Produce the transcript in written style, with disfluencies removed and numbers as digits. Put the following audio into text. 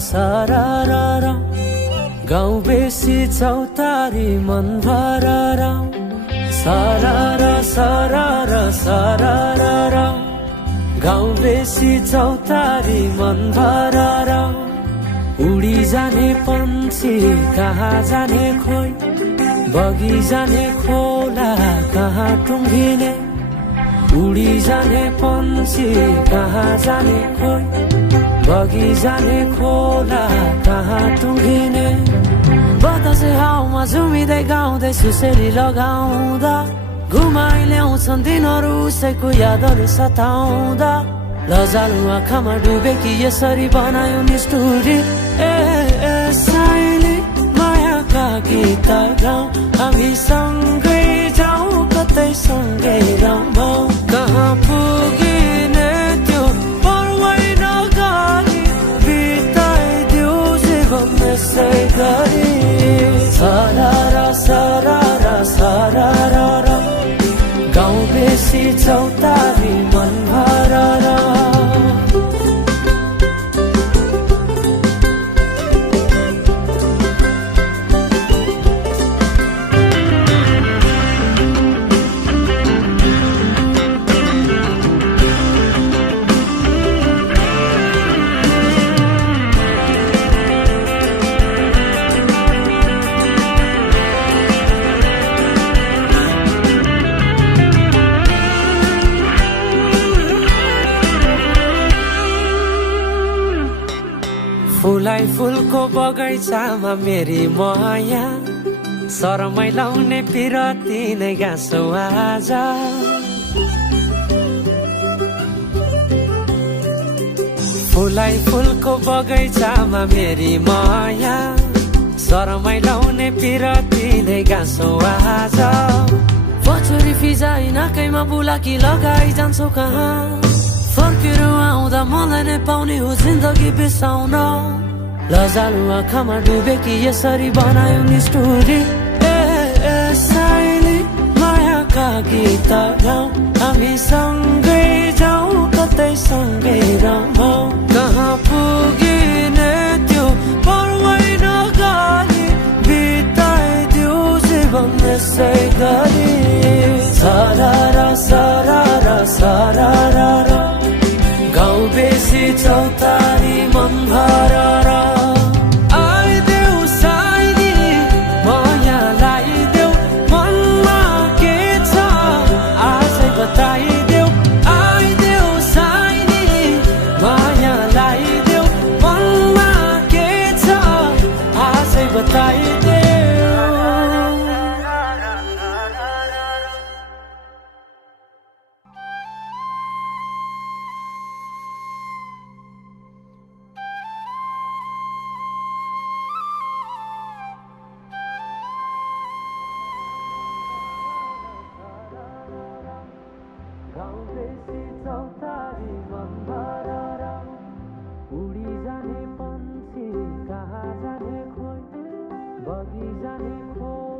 सारा गाउँ बेसी चौतारी मन भर सारा गाउँ बेसी चौतारी मन भर उडी जाने पन्छी कहाँ जाने खोइ बगी जाने खोला कहाँ टुङ्गिने उडी जाने पन्छी कहाँ जाने खोइ बगी जाने खोला कहाँ टुङ्गिने बतासे हाउमा झुमिँदै गाउँदै सुसेली लगाउँदा घुमाइ ल्याउँछन् दिनहरू उसैको यादहरू सताउँदा लजालु आँखामा डुबेकी यसरी बनायो निष्ठुरी साइली मायाका गीत गाउँ हामी सँगै जाउँ कतै सँगै रमाउँ कहाँ पुगिने त्यो पर्वै नगरी बिताइदिऊ जीवन यसै गरी सारा गाउँ बेसी चौतारी मन भर फुलाई फुलको बगैँचामा मेरी माया शरमै लाउने पिरती नै गाँसो आज फुलाई फुलको बगैँचामा मेरी माया शरमै लाउने पिरती नै गाँसो आज पछुरी फिजाइ नाकैमा बुलाकी लगाइ जान्छौ कहाँ फर्केर आउँदा मलाई नै पाउने हो जिन्दगी बिसाउन लजालु आँखामा डुबेकी यसरी बनायो निष्ठुरी साइली मायाका गीत गाउँ हामी सँगै जाउँ कतै सँगै रमाउँ कहाँ पुगिने त्यो पर्वै नगरी बिताइदिऊ जीवन यसै गरी सारा गाउँ बेसी चौतारी मन भर आइदेऊ साइली माया लाइदेऊ मनमा के छ आजै बताइदेऊ आइदेऊ साइली माया लाइदेऊ मनमा के छ आजै बताइदेऊ गाउँ बेसी चौतारी मन भर उडी जाने पन्छी कहाँ जाने खोइ बगी जाने खोइ